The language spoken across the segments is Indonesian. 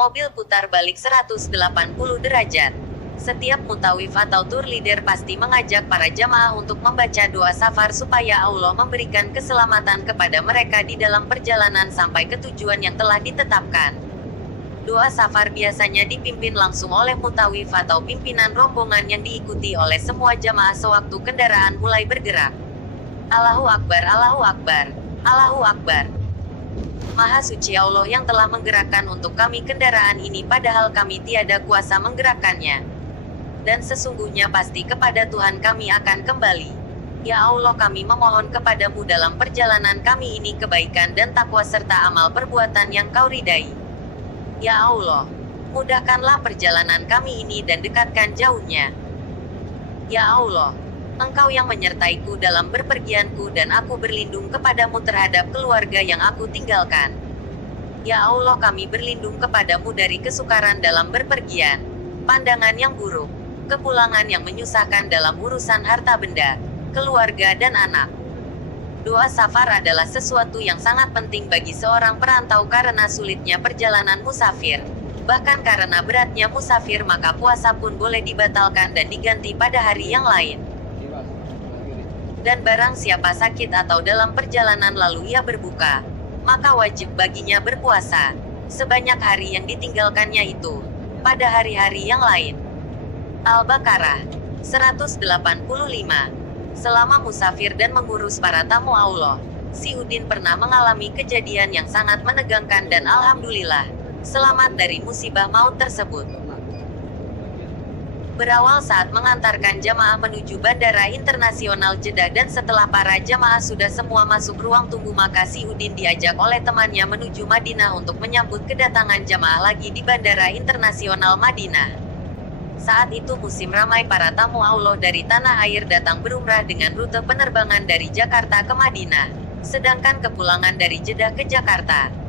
Mobil putar balik 180 derajat. Setiap mutawif atau tour leader pasti mengajak para jamaah untuk membaca doa safar supaya Allah memberikan keselamatan kepada mereka di dalam perjalanan sampai ke tujuan yang telah ditetapkan. Doa safar biasanya dipimpin langsung oleh mutawif atau pimpinan rombongan yang diikuti oleh semua jamaah sewaktu kendaraan mulai bergerak. Allahu Akbar, Allahu Akbar, Allahu Akbar. Maha suci Allah yang telah menggerakkan untuk kami kendaraan ini padahal kami tiada kuasa menggerakkannya. Dan sesungguhnya pasti kepada Tuhan kami akan kembali. Ya Allah, kami memohon kepadamu dalam perjalanan kami ini kebaikan dan takwa serta amal perbuatan yang kau ridai. Ya Allah, mudahkanlah perjalanan kami ini dan dekatkan jauhnya. Ya Allah, Engkau yang menyertaiku dalam berpergianku dan aku berlindung kepadamu terhadap keluarga yang aku tinggalkan. Ya Allah, kami berlindung kepadamu dari kesukaran dalam berpergian, pandangan yang buruk, kepulangan yang menyusahkan dalam urusan harta benda, keluarga dan anak. Doa safar adalah sesuatu yang sangat penting bagi seorang perantau karena sulitnya perjalanan musafir. Bahkan karena beratnya musafir maka puasa pun boleh dibatalkan dan diganti pada hari yang lain. Dan barang siapa sakit atau dalam perjalanan lalu ia berbuka, maka wajib baginya berpuasa sebanyak hari yang ditinggalkannya itu pada hari-hari yang lain. Al-Baqarah 185. Selama musafir dan mengurus para tamu Allah, si Udin pernah mengalami kejadian yang sangat menegangkan dan alhamdulillah, selamat dari musibah maut tersebut. Berawal saat mengantarkan jamaah menuju Bandara Internasional Jeddah dan setelah para jamaah sudah semua masuk ruang tunggu maka si Udin diajak oleh temannya menuju Madinah untuk menyambut kedatangan jamaah lagi di Bandara Internasional Madinah. Saat itu musim ramai para tamu Allah dari tanah air datang berumrah dengan rute penerbangan dari Jakarta ke Madinah, sedangkan kepulangan dari Jeddah ke Jakarta.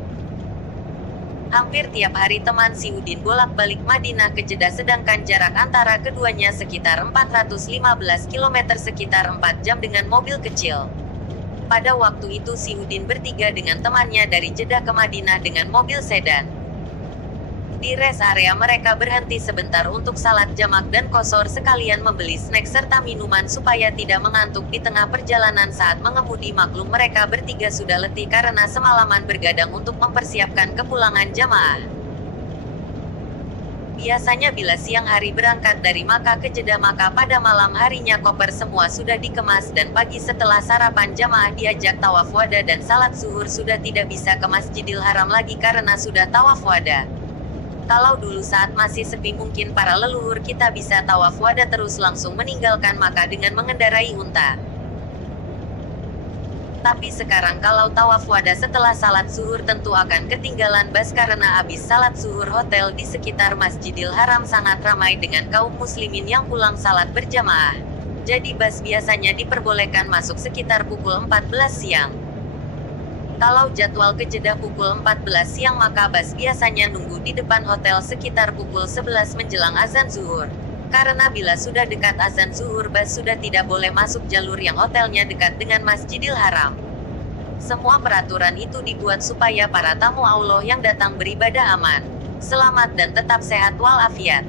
Hampir tiap hari teman si Udin bolak-balik Madinah ke Jeddah sedangkan jarak antara keduanya sekitar 415 km sekitar 4 jam dengan mobil kecil. Pada waktu itu si Udin bertiga dengan temannya dari Jeddah ke Madinah dengan mobil sedan. Di rest area mereka berhenti sebentar untuk salat jamak dan qashar sekalian membeli snack serta minuman supaya tidak mengantuk di tengah perjalanan saat mengemudi. Maklum mereka bertiga sudah letih karena semalaman bergadang untuk mempersiapkan kepulangan jamaah. Biasanya bila siang hari berangkat dari Makkah ke Jeddah maka pada malam harinya koper semua sudah dikemas dan pagi setelah sarapan jamaah diajak tawaf wada dan salat zuhur sudah tidak bisa ke Masjidil Haram lagi karena sudah tawaf wada. Kalau dulu saat masih sepi mungkin para leluhur kita bisa tawaf wada terus langsung meninggalkan Makkah dengan mengendarai unta. Tapi sekarang kalau tawaf wada setelah salat zuhur tentu akan ketinggalan bus karena habis salat zuhur hotel di sekitar Masjidil Haram sangat ramai dengan kaum muslimin yang pulang salat berjamaah. Jadi bus biasanya diperbolehkan masuk sekitar pukul 14 siang. Kalau jadwal ke Jeddah pukul 14 siang maka bus biasanya nunggu di depan hotel sekitar pukul 11 menjelang azan zuhur. Karena bila sudah dekat azan zuhur bus sudah tidak boleh masuk jalur yang hotelnya dekat dengan Masjidil Haram. Semua peraturan itu dibuat supaya para tamu Allah yang datang beribadah aman, selamat dan tetap sehat walafiat.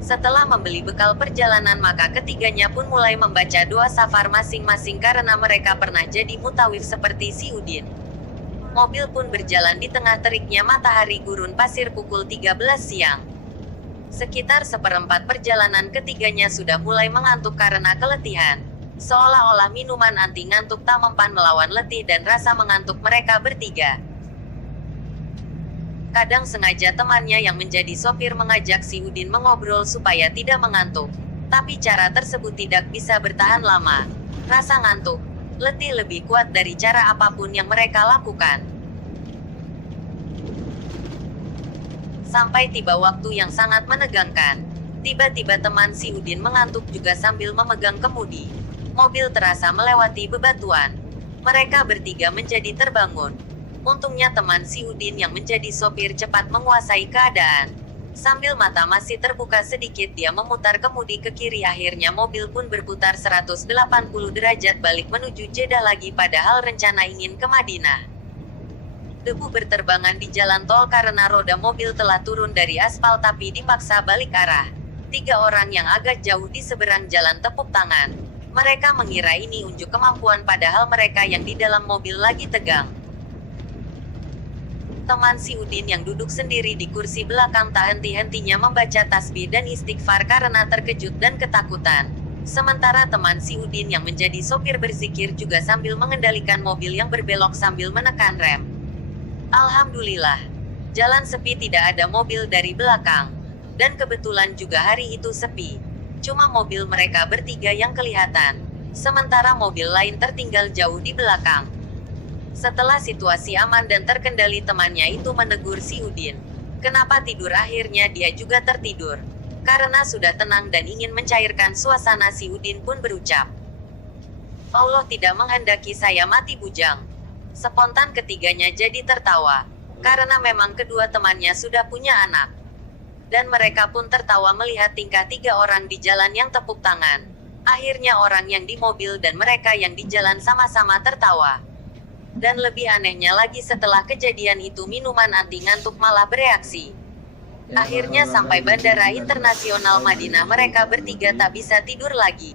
Setelah membeli bekal perjalanan maka ketiganya pun mulai membaca doa safar masing-masing karena mereka pernah jadi mutawif seperti si Udin. Mobil pun berjalan di tengah teriknya matahari gurun pasir pukul 13 siang. Sekitar seperempat perjalanan ketiganya sudah mulai mengantuk karena keletihan. Seolah-olah minuman anti ngantuk tak mempan melawan letih dan rasa mengantuk mereka bertiga. Kadang sengaja temannya yang menjadi sopir mengajak si Udin mengobrol supaya tidak mengantuk. Tapi cara tersebut tidak bisa bertahan lama. Rasa ngantuk, letih lebih kuat dari cara apapun yang mereka lakukan. Sampai tiba waktu yang sangat menegangkan. Tiba-tiba teman si Udin mengantuk juga sambil memegang kemudi. Mobil terasa melewati bebatuan. Mereka bertiga menjadi terbangun. Untungnya teman si Udin yang menjadi sopir cepat menguasai keadaan. Sambil mata masih terbuka sedikit dia memutar kemudi ke kiri akhirnya mobil pun berputar 180 derajat balik menuju Jeddah lagi padahal rencana ingin ke Madinah. Debu berterbangan di jalan tol karena roda mobil telah turun dari aspal tapi dipaksa balik arah. 3 orang yang agak jauh di seberang jalan tepuk tangan. Mereka mengira ini unjuk kemampuan padahal mereka yang di dalam mobil lagi tegang. Teman si Udin yang duduk sendiri di kursi belakang tak henti-hentinya membaca tasbih dan istighfar karena terkejut dan ketakutan. Sementara teman si Udin yang menjadi sopir berzikir juga sambil mengendalikan mobil yang berbelok sambil menekan rem. Alhamdulillah, jalan sepi, tidak ada mobil dari belakang. Dan kebetulan juga hari itu sepi. Cuma mobil mereka bertiga yang kelihatan. Sementara mobil lain tertinggal jauh di belakang. Setelah situasi aman dan terkendali, temannya itu menegur si Udin. Kenapa tidur? Akhirnya dia juga tertidur. Karena sudah tenang dan ingin mencairkan suasana, si Udin pun berucap, Allah tidak menghendaki saya mati bujang. Spontan ketiganya jadi tertawa. Karena memang kedua temannya sudah punya anak. Dan mereka pun tertawa melihat tingkah 3 orang di jalan yang tepuk tangan. Akhirnya orang yang di mobil dan mereka yang di jalan sama-sama tertawa. Dan lebih anehnya lagi, setelah kejadian itu minuman anti ngantuk malah bereaksi. Akhirnya sampai Bandara Internasional Madinah mereka bertiga tak bisa tidur lagi.